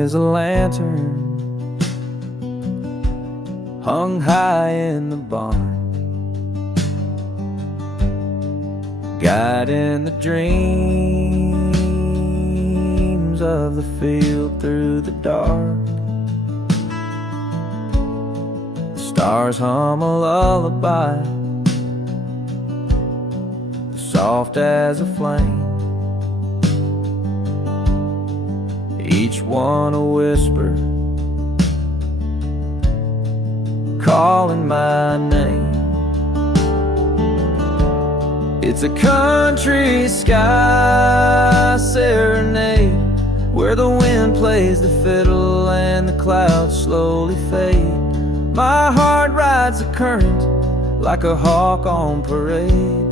is a lantern hung high in the barn, guiding the dreams of the field through the dark. The stars hum a lullaby, soft as a flame, each one a whisper calling my name. It's a country sky serenade, where the wind plays the fiddle and the clouds slowly fade. My heart rides the current like a hawk on parade,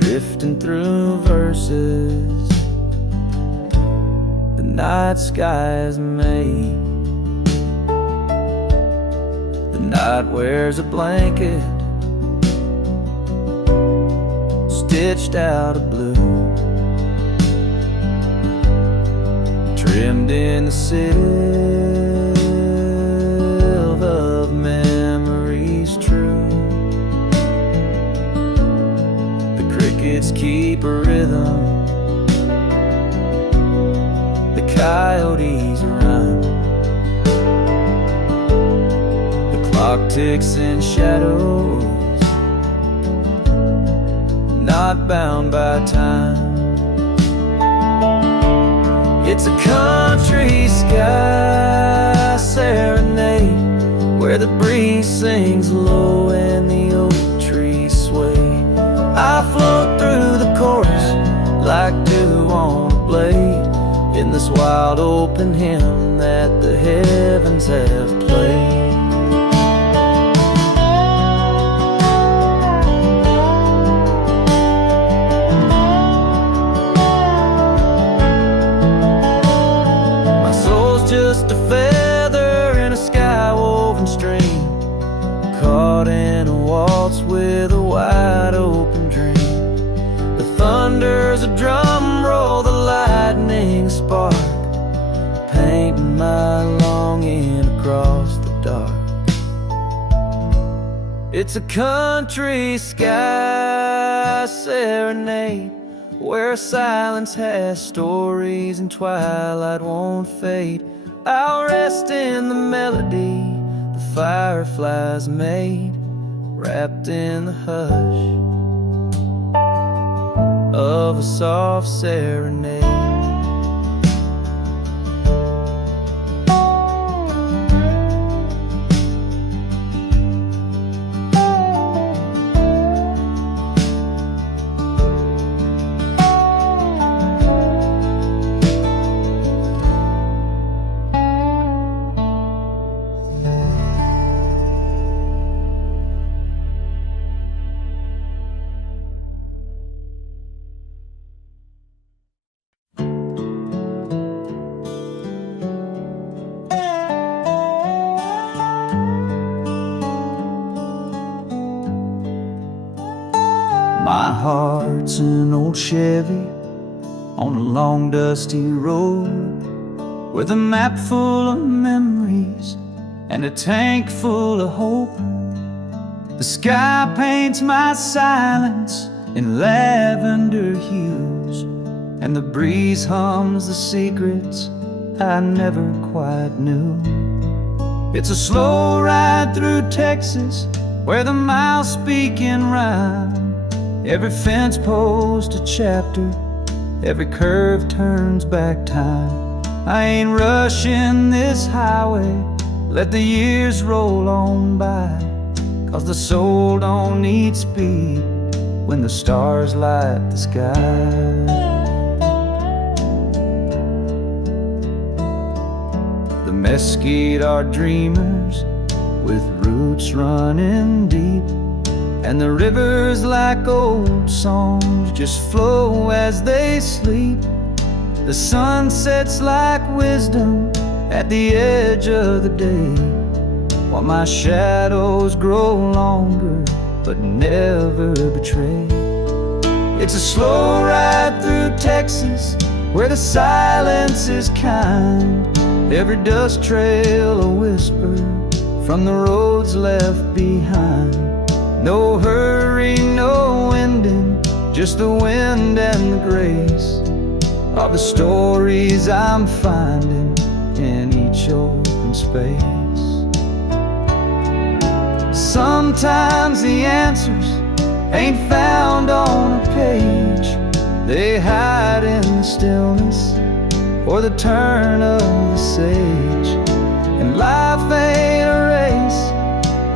drifting through verses the night sky is made. The night wears a blanket stitched out of blue, trimmed in the silver of memories true. The crickets keep a rhythm, the coyotes run, the clock ticks in shadows, not bound by time. It's a country sky serenade, where the breeze sings low and the oak trees sway. I float through the chorus like dew on a blade, in this wild open hymn that the heavens have played. Just a feather in a sky-woven stream, caught in a waltz with a wide open dream. The thunder's a drum roll, the lightning a spark, painting my longing across the dark. It's a country sky serenade, where silence has stories and twilight won't fade. I'll rest in the melody the fireflies made, wrapped in the hush of a soft serenade. My heart's an old Chevy on a long dusty road, with a map full of memories and a tank full of hope. The sky paints my silence in lavender hues, and the breeze hums the secrets I never quite knew. It's a slow ride through Texas, where the miles speak in rhyme. Every fence post a chapter, every curve turns back time. I ain't rushing this highway, let the years roll on by, 'cause the soul don't need speed when the stars light the sky. The mesquite are dreamers with roots running deep, and the rivers like old songs just flow as they sleep. The sun sets like wisdom at the edge of the day, while my shadows grow longer but never betray. It's a slow ride through Texas, where the silence is kind, every dust trail a whisper from the roads left behind. No hurry, no winding, just the wind and the grace of the stories I'm finding in each open space. Sometimes the answers ain't found on a page. They hide in the stillness or the turn of the sage. And life ain't a race,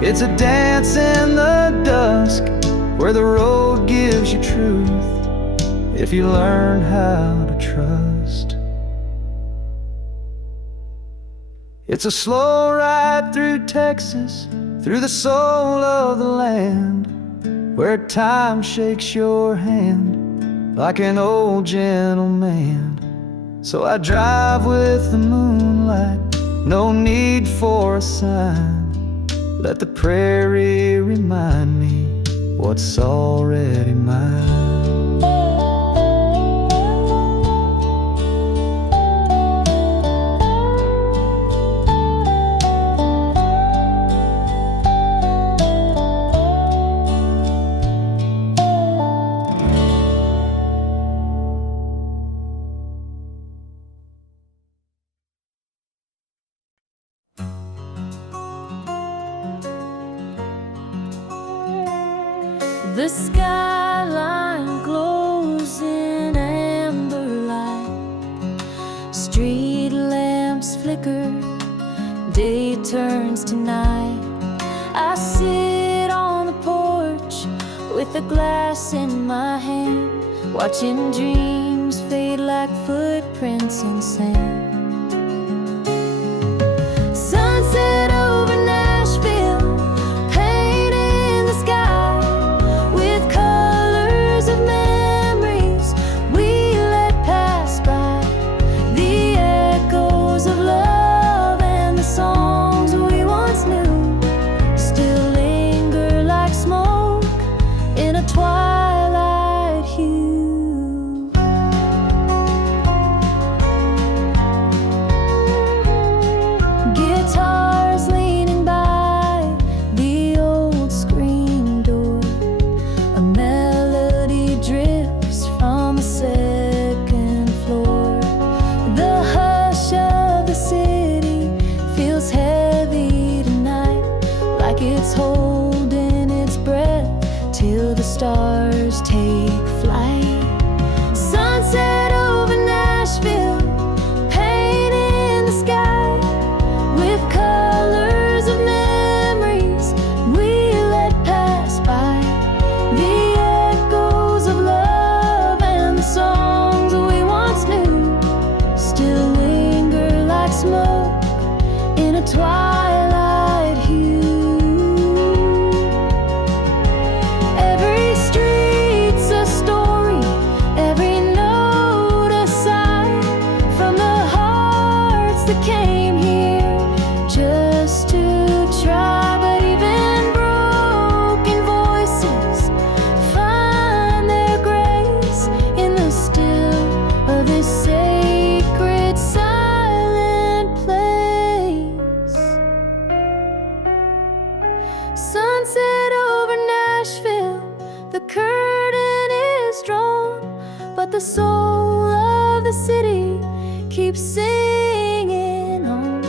it's a dance in the dusk, where the road gives you truth if you learn how to trust. It's a slow ride through Texas, through the soul of the land, where time shakes your hand like an old gentleman. So I drive with the moonlight, no need for a sign. Let the prairie remind me what's already mine. The skyline glows in amber light. Street lamps flicker, day turns to night. I sit on the porch with a glass in my hand, watching dreams fade like footprints in sand. Sunset over Nashville, painted in the sky with colors of memories we let pass by. The echoes of love and the songs we once knew still linger like smoke in a twilight hue. Guitars leaning by the old screen door, a melody drifts from the second floor. The hush of the city feels heavy tonight, like it's holding its breath till the stars take flight. Sunset over Nashville, painted in the sky with colors of memories we let pass by. The echoes of love and the songs we once knew still linger like smoke in a twilight hue. Every street's a story, every note a sigh from the hearts that came here just to try. But even broken voices find their grace in the still of this sacred silent place. Sunset over Nashville, the curtain is drawn, but the soul of the city keeps singing on.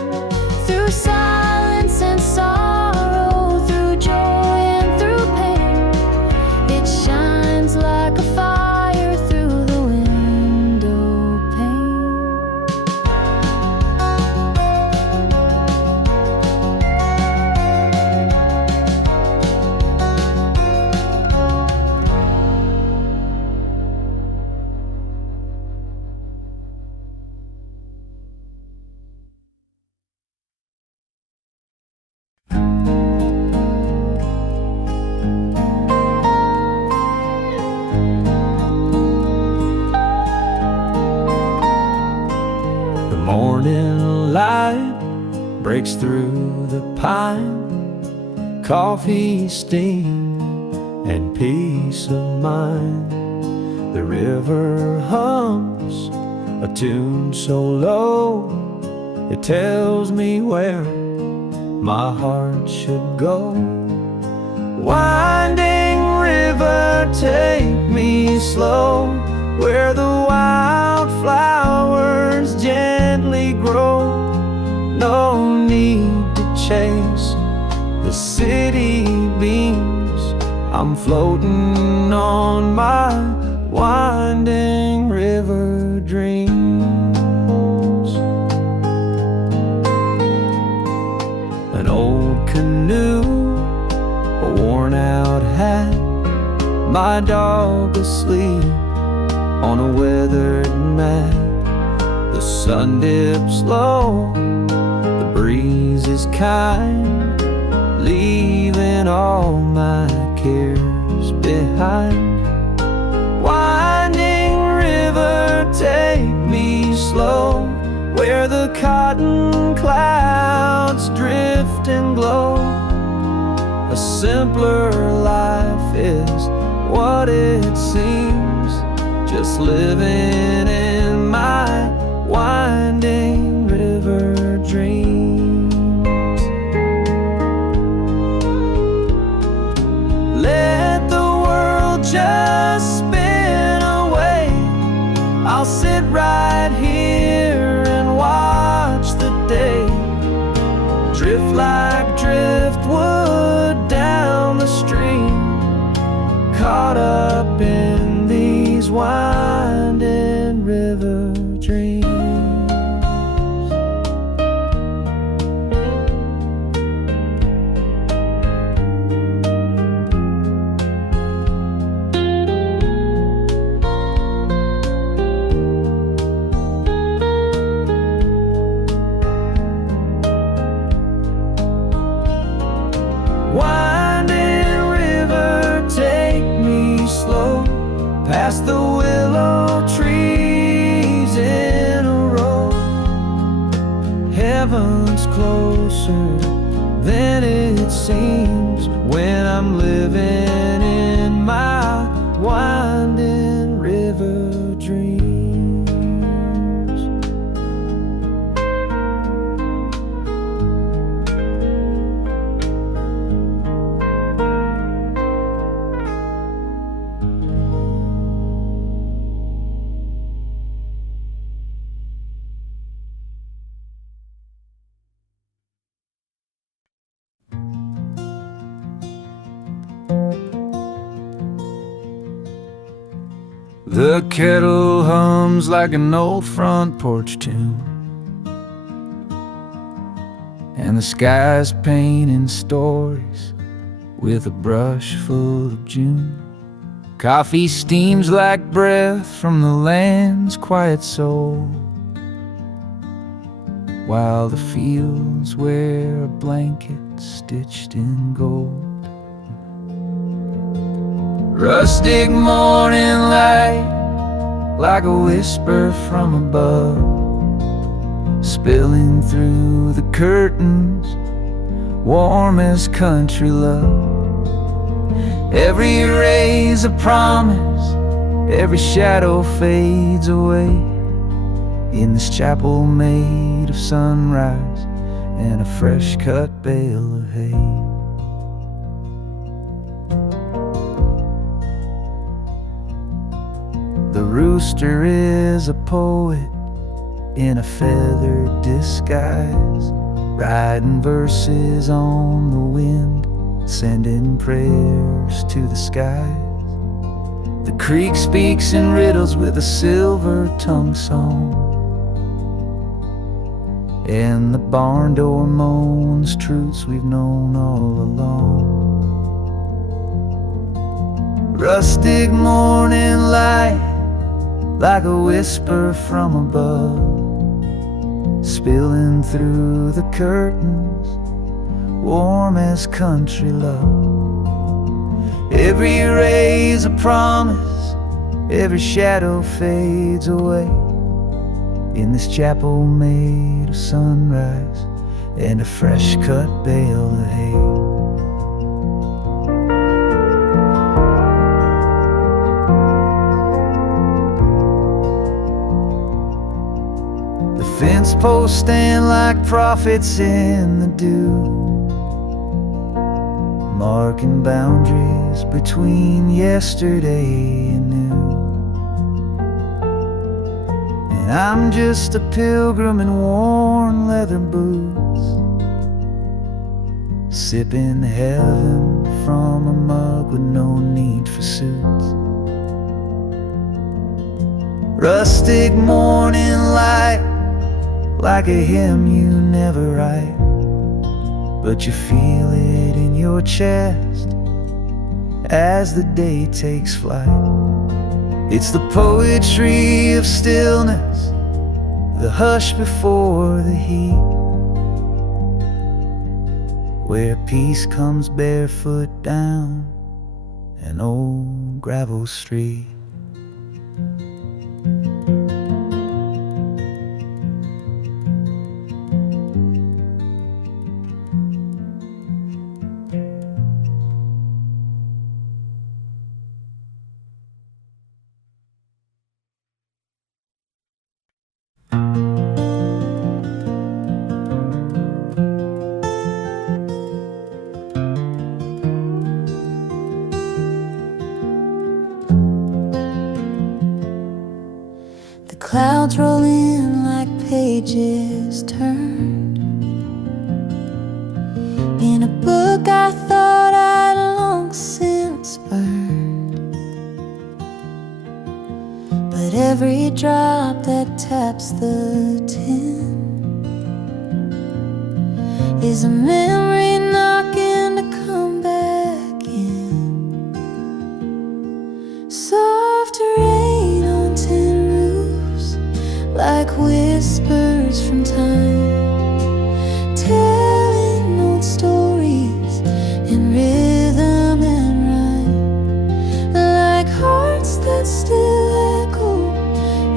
Through silence and sorrow, through joy and through pain, it shines like a fire through the window pane. The morning light breaks through the pine, coffee steam and peace of mind. The river hums a tune so low It tells me where my heart should go. Winding river, take me slow, where the wildflowers gently grow. No need to chase the city beams, I'm floating on my winding river dreams. An old canoe, a worn out hat, my dog asleep on a weathered mat. The sun dips low, the breeze is kind, leaving all my cares behind. Winding river, take me slow, where the cotton clouds drift and glow. A simpler life is what it seems, just living in my winding river dreams. Let the world just spin away, I'll sit right here and watch the day drift like driftwood down the stream, caught up in these winding river dreams. Winding river, take me slow, past the willow trees in a row. Heaven's closer than it seems when I'm living in my winding river dreams. The kettle hums like an old front porch tune, and the sky's painting stories with a brush full of June. Coffee steams like breath from the land's quiet soul, while the fields wear a blanket stitched in gold. Rustic morning light, like a whisper from above, spilling through the curtains, warm as country love. Every ray's a promise, every shadow fades away, in this chapel made of sunrise and a fresh cut bale of hay. The rooster is a poet in a feathered disguise, writing verses on the wind, sending prayers to the skies. The creek speaks in riddles with a silver tongue song, and the barn door moans truths we've known all along. Rustic morning light, like a whisper from above, spilling through the curtains, warm as country love. Every ray's a promise, every shadow fades away, in this chapel made of sunrise and a fresh cut bale of hay. Fence posts stand like prophets in the dew, marking boundaries between yesterday and new. And I'm just a pilgrim in worn leather boots, sipping heaven from a mug with no need for suits. Rustic morning light, like a hymn you never write, but you feel it in your chest as the day takes flight. It's the poetry of stillness, the hush before the heat, where peace comes barefoot down an old gravel street. Clouds roll in like pages turned in a book I thought I'd long since burned. But every drop that taps the tin is a memory knocking to come back in. Soft rain on tin roofs, like whispers from time, telling old stories in rhythm and rhyme, like hearts that still echo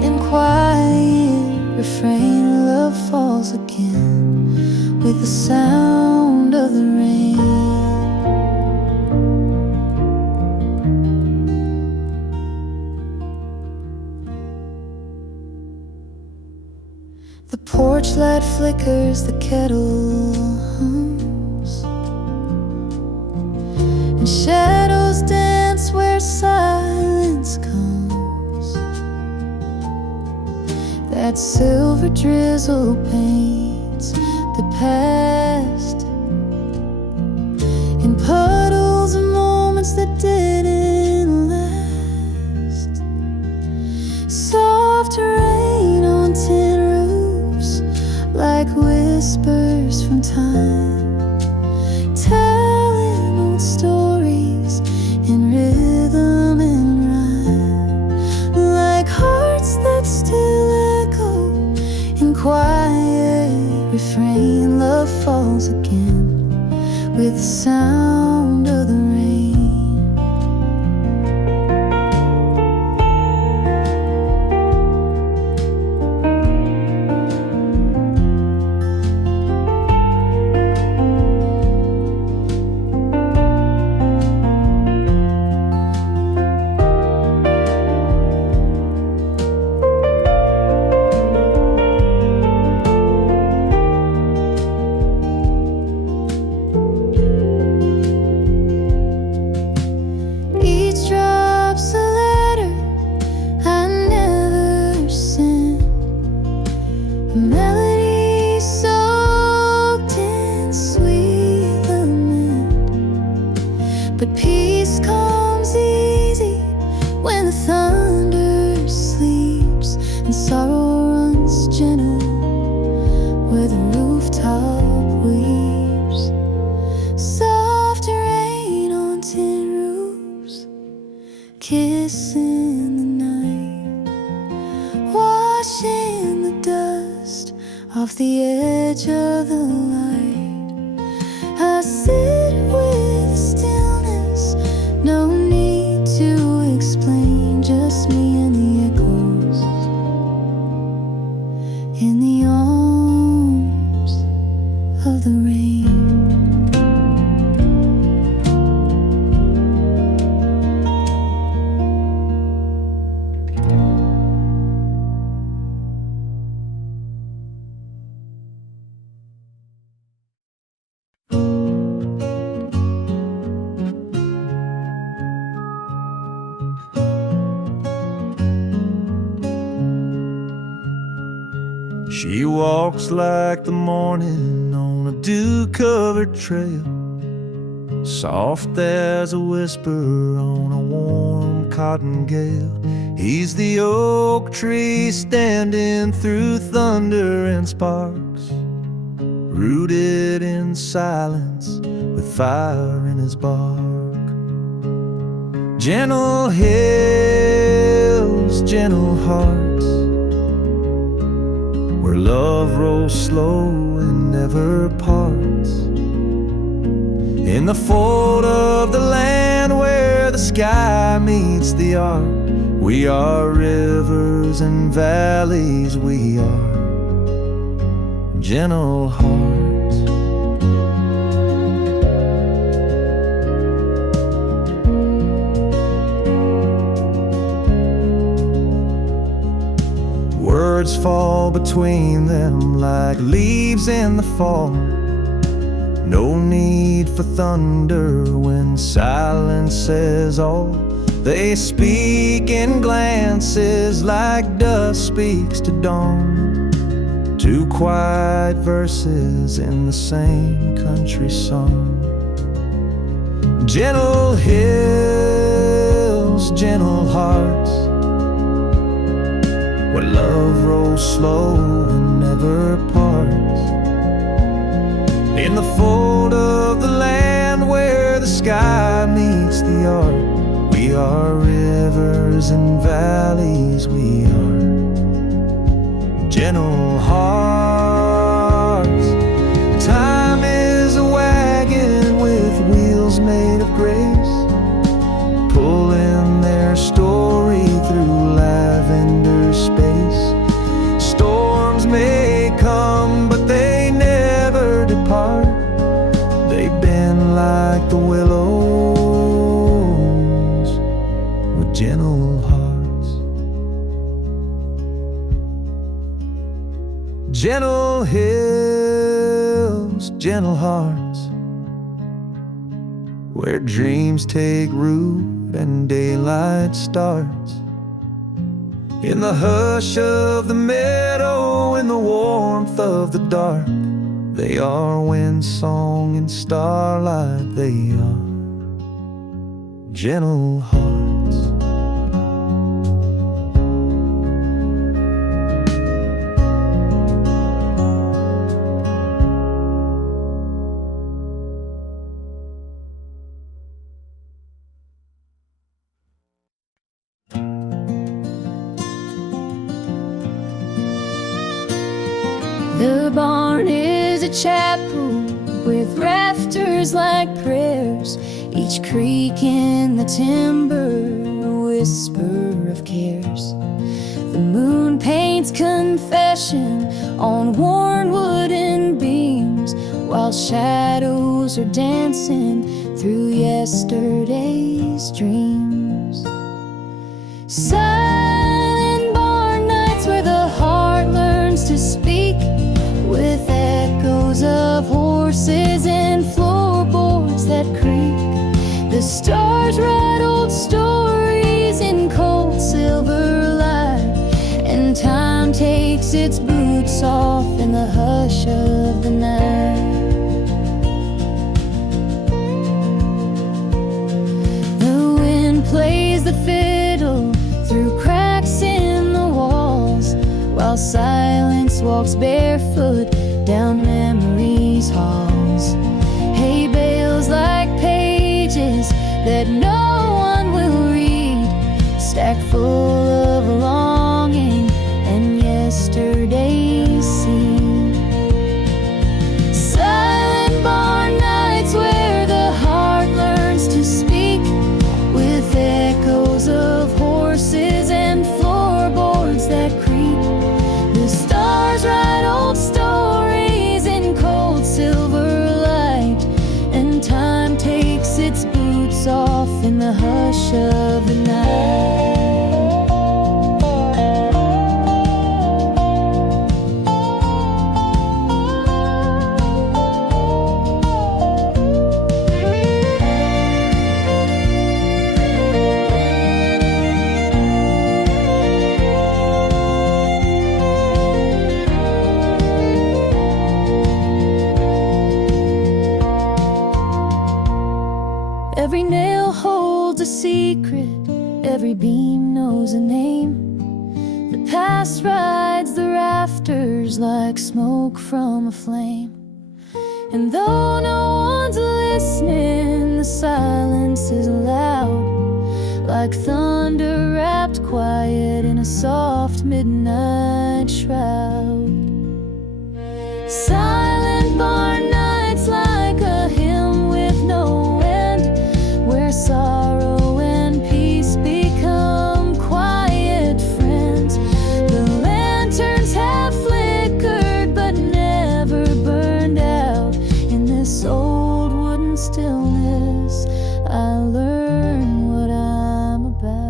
in quiet refrain. Love falls again with the sound of the rain. The porch light flickers, the kettle hums, and shadows dance where silence comes. That silver drizzle paints the past in puddles of moments that didn't last. Soft rain on tin roofs, like whispers from time, telling old stories in rhythm and rhyme, like hearts that still echo in quiet refrain. Love falls again with the sound of the rain. But peace comes easy when the thunder sleeps and sorrow runs gentle where the rooftop weeps. Soft rain on tin roofs, kissing the night, washing the dust off the edge of the light. I sit with the stillness, no need to explain, just me and the echoes in the arms of the rain. She walks like the morning on a dew-covered trail, soft as a whisper on a warm cotton gale. He's the oak tree standing through thunder and sparks, rooted in silence with fire in his bark. Gentle hills, gentle hearts, where love rolls slow and never parts. In the fold of the land where the sky meets the arc, we are rivers and valleys, we are gentle hearts. Words fall between them like leaves in the fall. No need for thunder when silence says all. They speak in glances like dusk speaks to dawn. Two quiet verses in the same country song. Gentle hills, gentle hearts, where love rolls slow and never parts. In the fold of the land where the sky meets the arc, we are rivers and valleys, we are gentle hearts. Time is a wagon with wheels made of grace, pulling their story through lavender space. Storms may come, but they never depart. They bend like the willows with gentle hearts. Gentle hills, gentle hearts, where dreams take root and daylight starts. In the hush of the meadow, in the warmth of the dark, they are wind song and starlight, they are gentle hearts. The barn is a chapel with rafters like prayers, each creak in the timber a whisper of cares. The moon paints confession on worn wooden beams, while shadows are dancing through yesterday's dreams. Silent barn nights where the heart learns to speak, with echoes of horses and floorboards that creak. The stars write old stories in cold silver light, and time takes its boots off in the hush of the night. The wind plays the fiddle through cracks in the walls, while silence walks barefoot down memory's halls. Hay bales like pages that no one will read, stacked full of longing and yesterday's scene. Silent barn nights where the heart learns to speak, with echoes of horses and floorboards that creak. The stars write old stories in cold silver light, and time takes its boots off in the hush of the night. brass rides the rafters like smoke from a flame. And though no one's listening, the silence is loud, like thunder wrapped quiet in a soft midnight shroud. Silent barn nights like a hymn with no end, where sorrow and peace become quiet friends. The lanterns have flickered but never burned out. In this old wooden stillness, I learn what I'm about.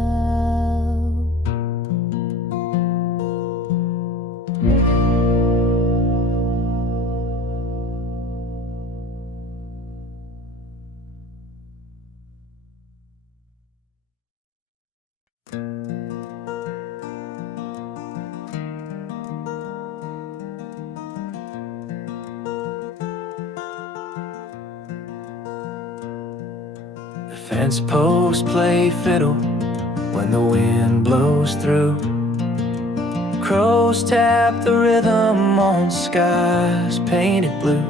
The fence posts play fiddle when the wind blows through. Crows tap the rhythm on skies painted blue.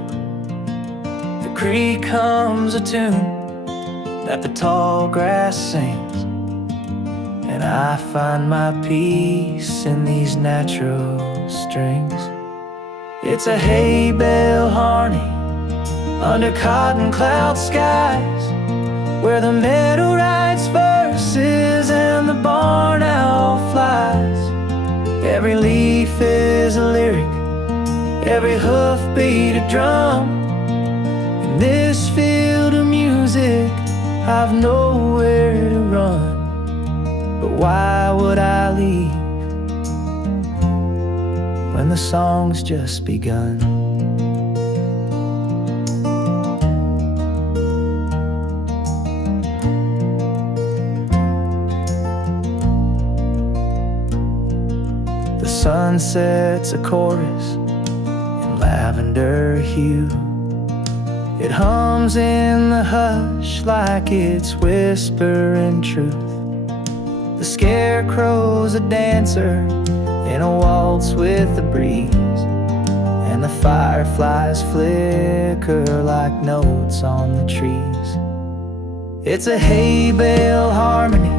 The creek hums a tune that the tall grass sings, and I find my peace in these natural strings. It's a hay bale harmony under cotton cloud skies, where the meadow writes verses and the barn owl flies. Every leaf is a lyric, every hoofbeat a drum. In this field of music, I've nowhere to run. But why would I leave when the song's just begun? The sunset's a chorus in lavender hue. It hums in the hush like it's whispering truth. The scarecrow's a dancer in a waltz with the breeze, and the fireflies flicker like notes on the trees. It's a hay bale harmony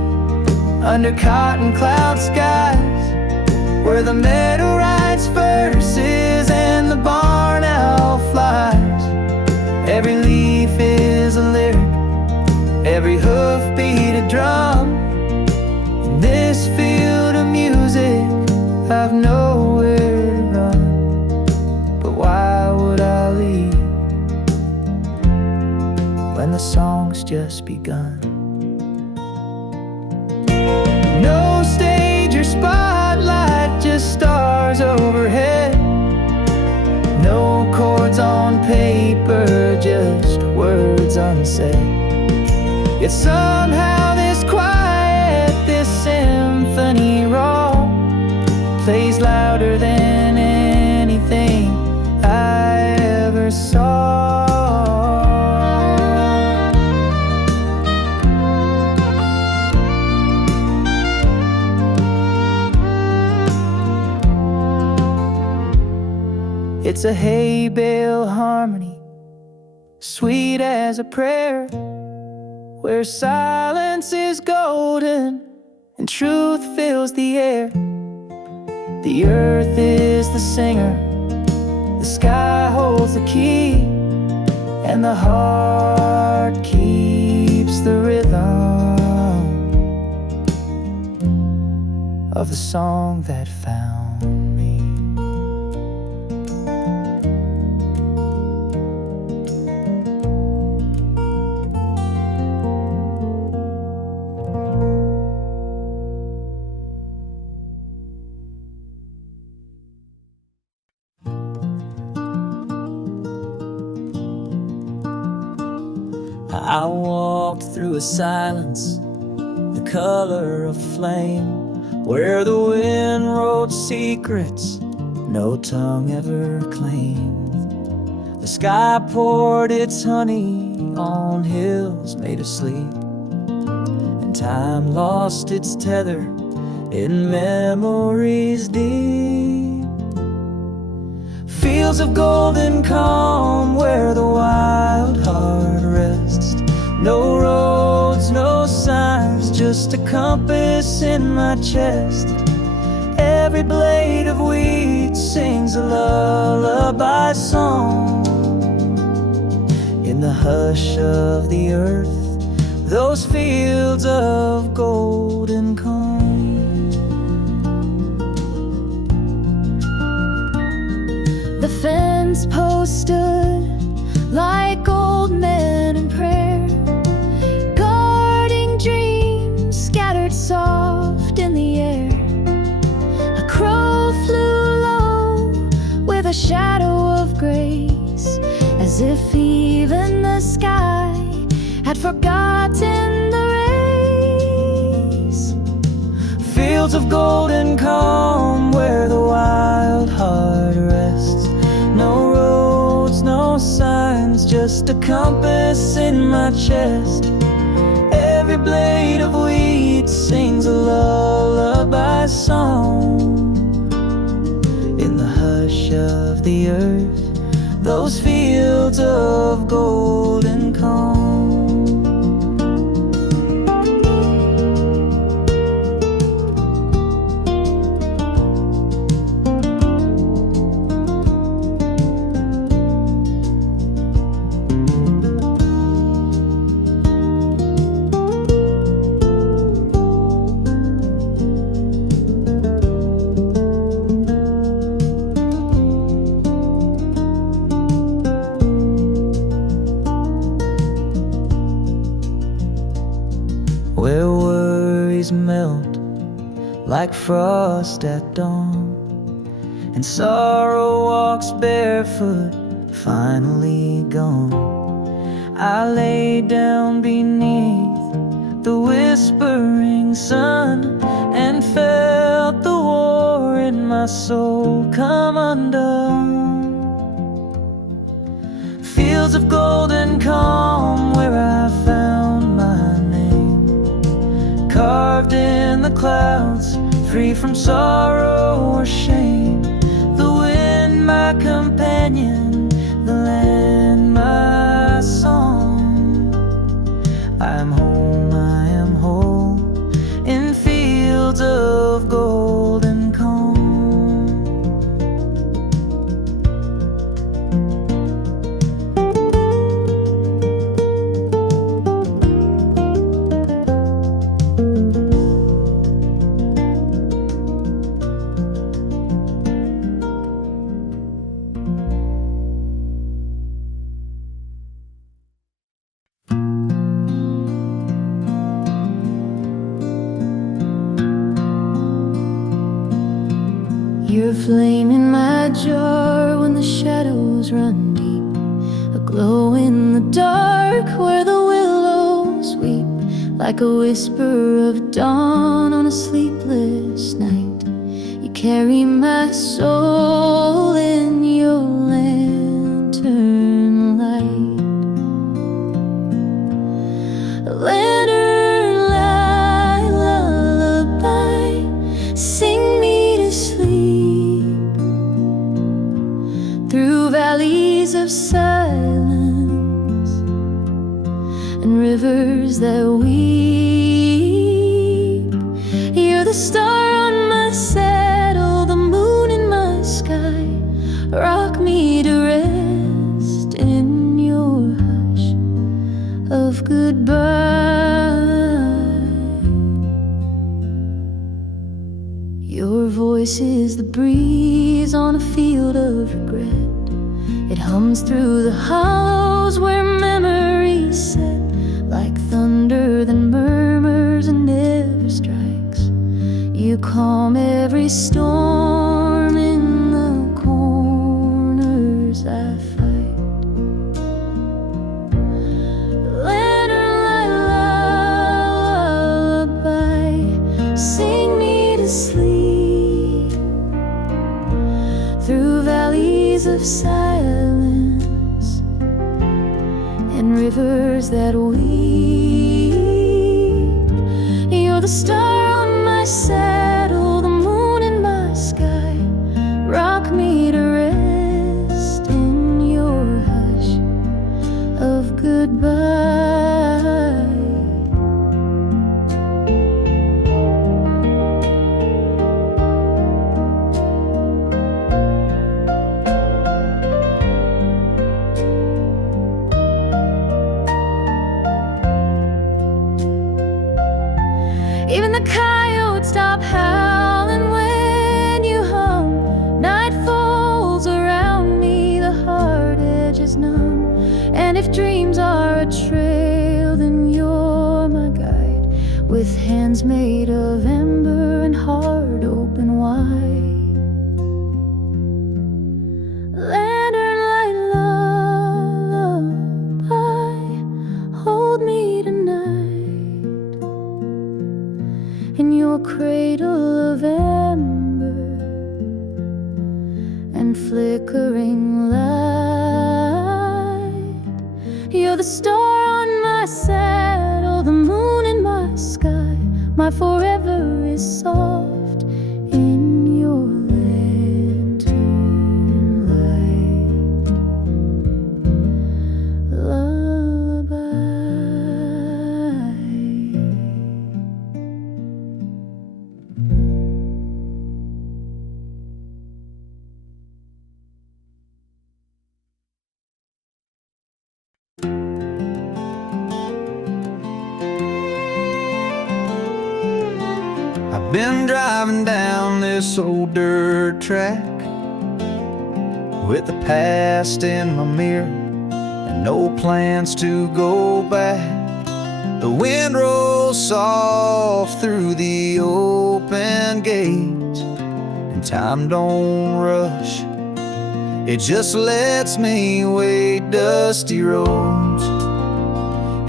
under cotton cloud skies, where the meadow writes verses and the barn owl flies. Every leaf is a lyric, every hoofbeat a drum. In this field of music, I've nowhere to run. But why would I leave when the song's just begun? No stage or spotlight, just stars overhead. No chords on paper, just words unsaid. Yet somehow this quiet, this symphony raw, plays louder than anything I ever saw. It's a hay bale harmony, sweet as a prayer, where silence is golden and truth fills the air. The earth is the singer, the sky holds the key, and the heart keeps the rhythm of the song that found me. I walked through a silence, the color of flame, where the wind wrote secrets no tongue ever claimed. The sky poured its honey on hills made of sleep, and time lost its tether in memories deep. Fields of golden calm where the wild heart rests. No roads, no signs, just a compass in my chest. Every blade of wheat sings a lullaby song. In the hush of the earth, those fields of golden calm. The fence post stood like old men in prayer, guarding dreams scattered soft in the air. A crow flew low with a shadow of grace, as if even the sky had forgotten the race. Fields of golden calm where the wild heart rests. No roads, no signs, just a compass in my chest. Every blade of wheat sings a lullaby song. In the hush of the earth, those fields of golden calm. Where worries melt like frost at dawn, and sorrow walks barefoot, finally gone. I lay down beneath the whispering sun and felt the war in my soul come undone. Fields of golden calm where I found my name, carved in the clouds, free from sorrow or shame. The wind my companion, the land my song. I am home, I am whole, in fields of golden calm. You're a flame in my jar when the shadows run deep, a glow in the dark where the willows weep, like a whisper of dawn on a sleepless night. You carry my soul in your lantern light. A lantern light lullaby, sing me to sleep through valleys of silence and rivers that weep. You're the star on my saddle, the moon in my sky. Rock me to rest in your hush of goodbye. Your voice is the breeze on a field of regret. It hums through the hollows where memories set, like thunder that murmurs and never strikes. You calm every storm in the corners I fight. Lantern light lullaby, sing me to sleep through valleys of silence and rivers that weep. You're the star on my saddle, goodbye. Even the coyotes stop howling when you hum. Night falls around me, the hard edge is numb. And if dreams are a trail, then you're my guide, with hands made of ember and heart open wide. Lantern light lullaby, hold me tonight in your cradle of ember and flickering light. You're the star on my saddle, the moon in my sky. My forever is soft in your lantern light lullaby. I've been driving down this old dirt track with the past in my mirror and no plans to go back. The wind rolls soft through the open gates, and time don't rush. It just lets me wade dusty roads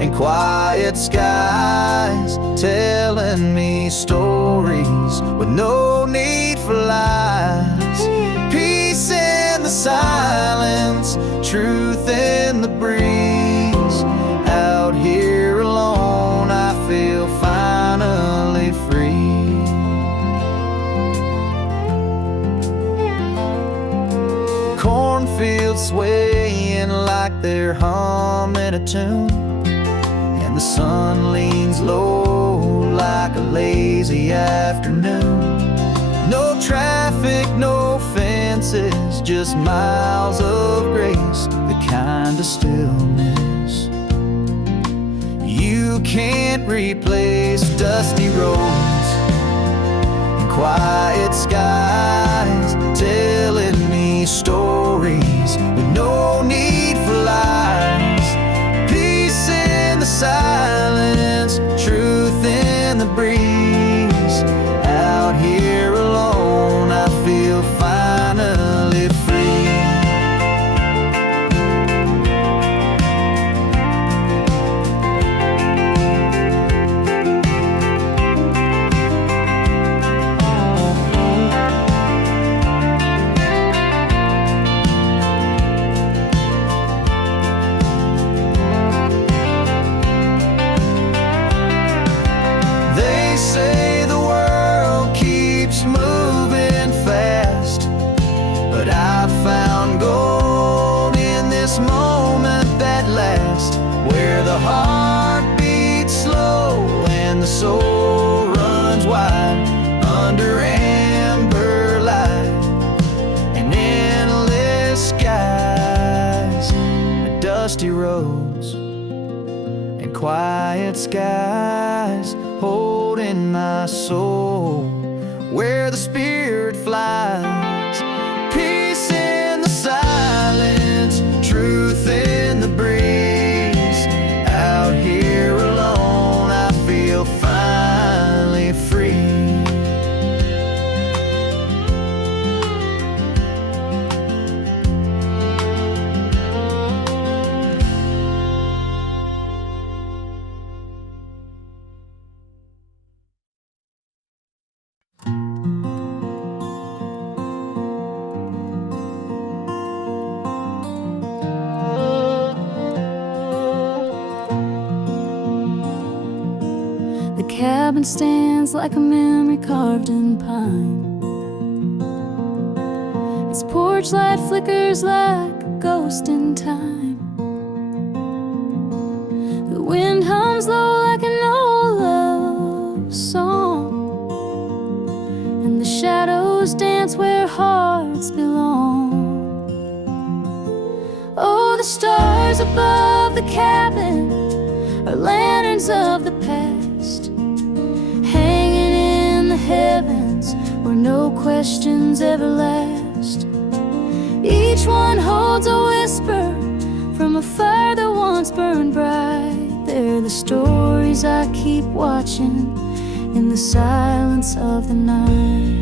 and quiet skies, telling me stories with no need for lies. Peace in the silence, truth in the breeze. Out here alone, I feel finally free. Cornfields swaying like they're humming a tune, and the sun leans low like a lazy afternoon. No traffic, no fences, just miles of grace, the kind of stillness you can't replace. Dusty roads and quiet skies, telling me stories with no need for lies. Peace in the silence, truth in the breeze. Out here alone, I feel finally free. They say the world keeps moving fast, but I found gold in this moment that lasts, where the heart beats slow and the soul runs wide under amber light and endless skies. Dusty roads and quiet skies, holding my soul where the spirit flies. Peace in the silence, truth in the breeze. Out here alone, I feel finally free. The cabin stands like a memory carved in pine. Its porch light flickers like a ghost in time. hearts belong. Oh, the stars above the cabin are lanterns of the past, hanging in the heavens where no questions ever last. Each one holds a whisper from a fire that once burned bright. They're the stories I keep watching in the silence of the night.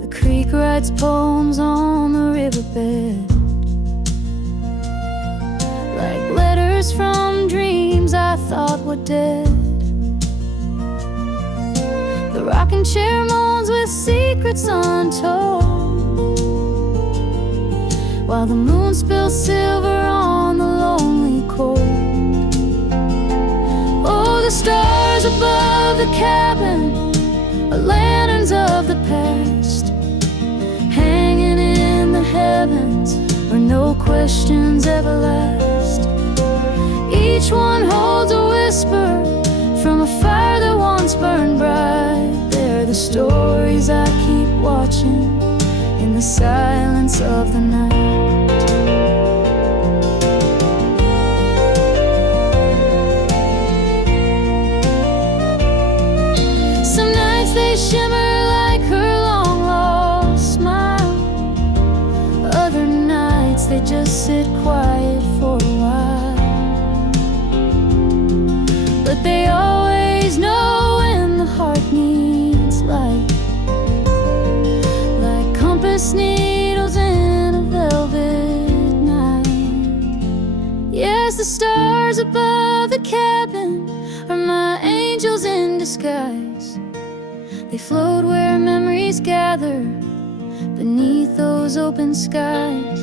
The creek writes poems on the riverbed, like letters from dreams I thought were dead. The rocking chair moans with secrets untold, while the moon spills silver on the lonely cold. Oh, the stars above the cabin are lanterns of the past, hanging in the heavens where no questions ever last. Each one holds a whisper from a fire that once burned bright. They're the stories I keep watching in the silence of the night. Some nights they shimmer like her long-lost smile. Other nights they just sit quiet for a while. But they always know when the heart needs light, like compass needles in a velvet night. Yes, the stars above the cabin are my angels in disguise. They float where memories gather beneath those open skies.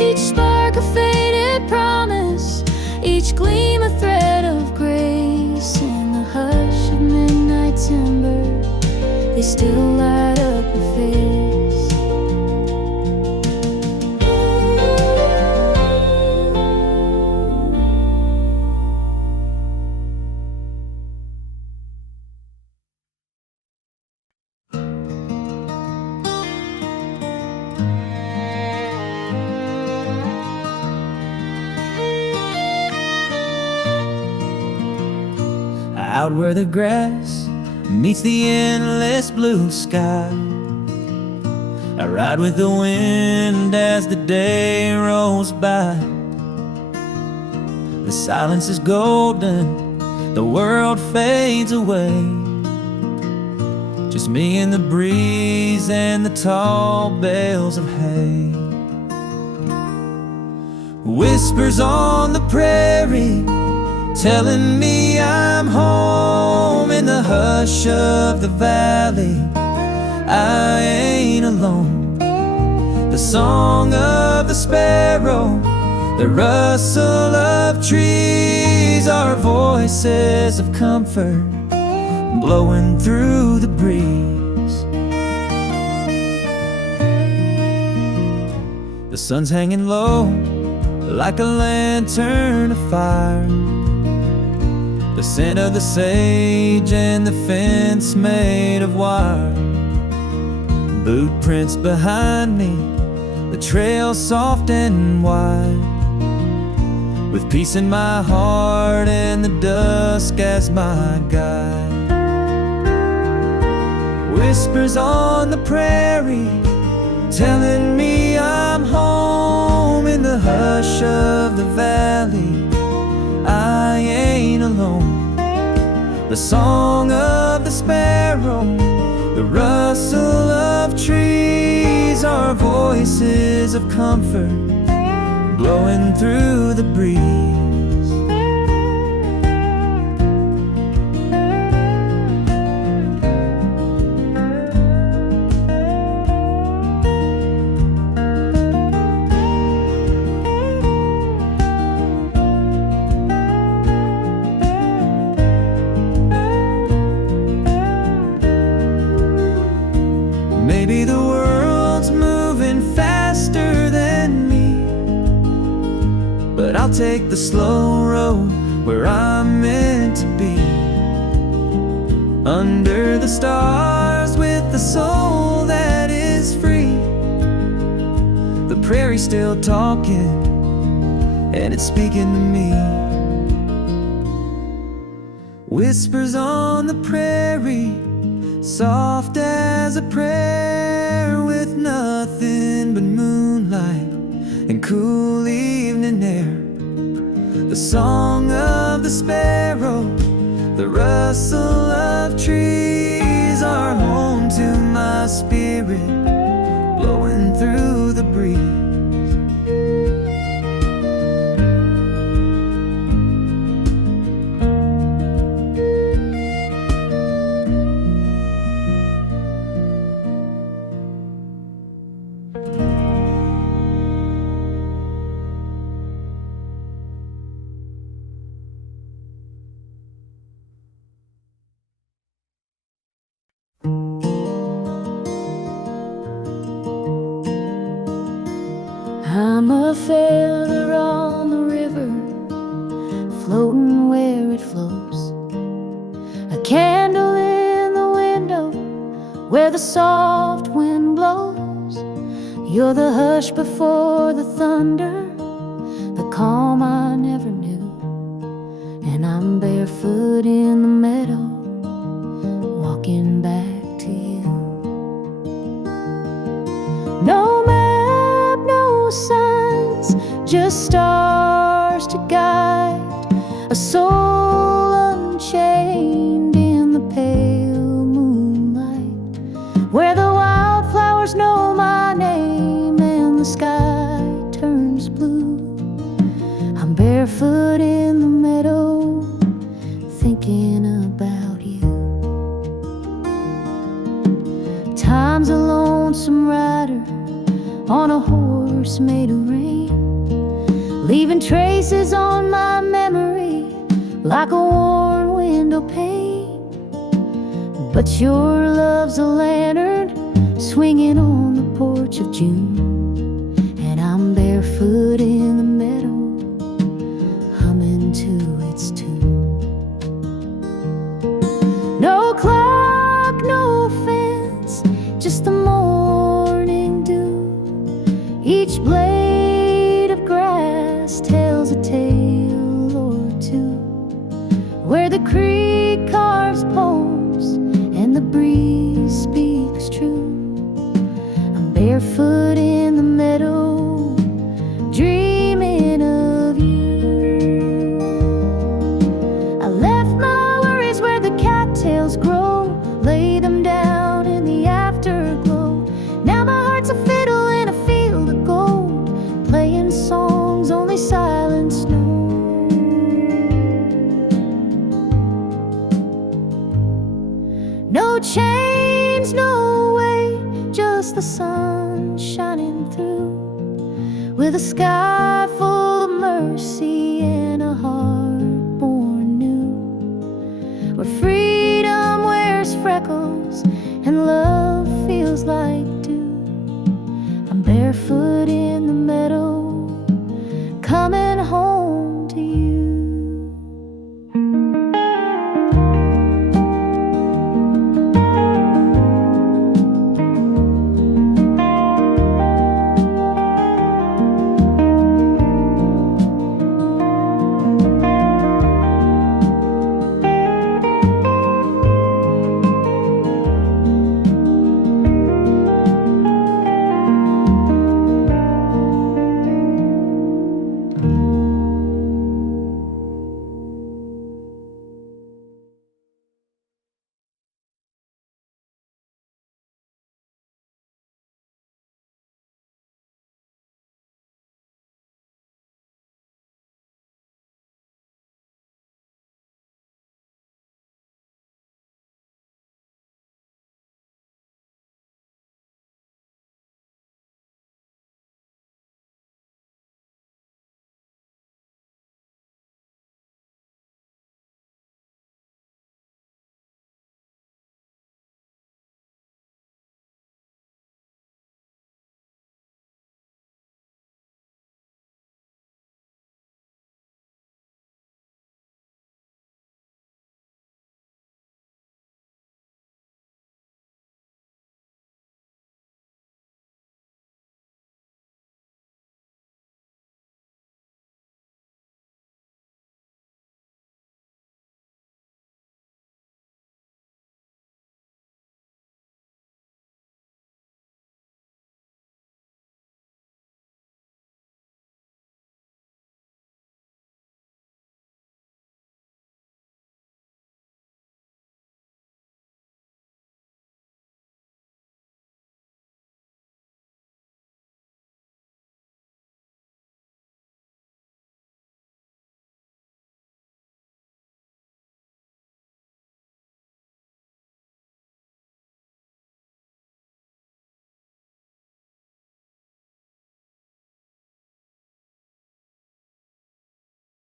Each spark a faded promise, each gleam a thread of grace. In the hush of midnight timber, they still light up her face. Out where the grass meets the endless blue sky, I ride with the wind as the day rolls by. The silence is golden, the world fades away, just me and the breeze and the tall bales of hay. Whispers on the prairie telling me I'm home. In the hush of the valley, I ain't alone. The song of the sparrow, the rustle of trees are voices of comfort blowing through the breeze. The sun's hanging low like a lantern of fire, the scent of the sage and the fence made of wire. Boot prints behind me, the trail soft and wide, with peace in my heart and the dusk as my guide. Whispers on the prairie telling me I'm home. In the hush of the valley, I ain't alone. The song of the sparrow, the rustle of trees are voices of comfort blowing through the breeze. Maybe the world's moving faster than me, but I'll take the slow road where I'm meant under the stars with the soul that is free. The prairie's still talking, and it's speaking to me. Whispers on the prairie, soft as a prayer, with nothing but moonlight and cool evening air. The song of the sparrow, the rustle of trees are home to my spirit, blowing through the breeze. I'm a feather on the river, floating where it flows. A candle in the window where the soft wind blows. You're the hush before the thunder, the calm I never knew. And I'm barefoot in the meadow, walking back to you. No map, no signs, just stars to guide a soul unchained in the pale moonlight, where the wildflowers know my name and the sky turns blue. I'm barefoot in the meadow, thinking about you. Time's a lonesome rider on a horse made of rain, leaving traces on my memory like a worn window pane. But your love's a lantern swinging on the porch of June, and I'm barefoot in the meadow, humming to its tune. No clock, no fence, just the morning dew. Each blade of grass tells a tale or two, where the creek carves poems and the breeze speaks true. I'm barefoot in the meadow, dreaming of you. I left my worries where the cattails grow, lay them down in the afterglow. Now my heart's a fiddle in a field of gold, playing songs only silence knows. No chains, no weight, just the sun shining through, with a sky full of mercy and a heart born new, where freedom wears freckles and love feels like